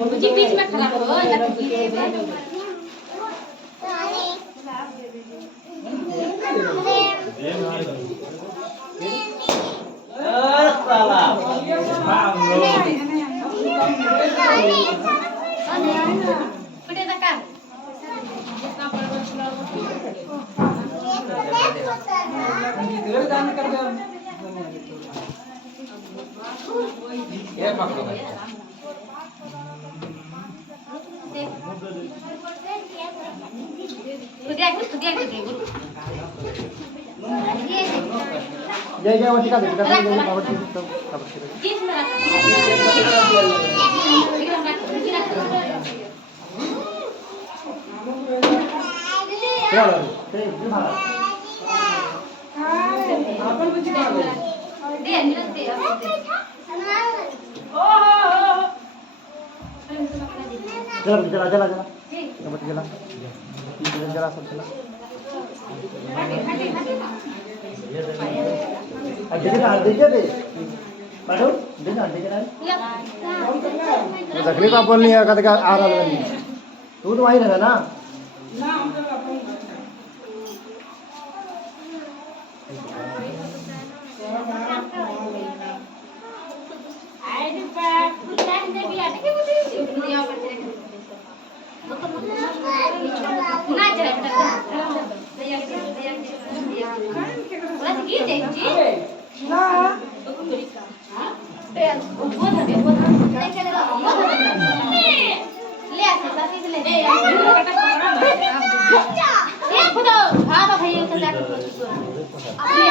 मुझे बीच में खड़ा हो ना साला पुढे नका ये पकड़ो भाई जय जय वंशिका दे जय जय पावर्टी तो पावर्टी चलो ते भागा आपण कुछ कर दे निरंते चला चला चला चला मत चला जरा सब चला देखिए दे पाठो देखा देखा तकलीफ आप बोलनी है कद का आ रहा है तू तो वहीं रहना ना ना हम तो अपन आईडी पर फुलान दे भी आटे के मुझे दुनिया पर चले ना चला बेटा बोला कि जी ना ले ऐसे साथी से ले ये खुदा हां भाई एक हजार अब ले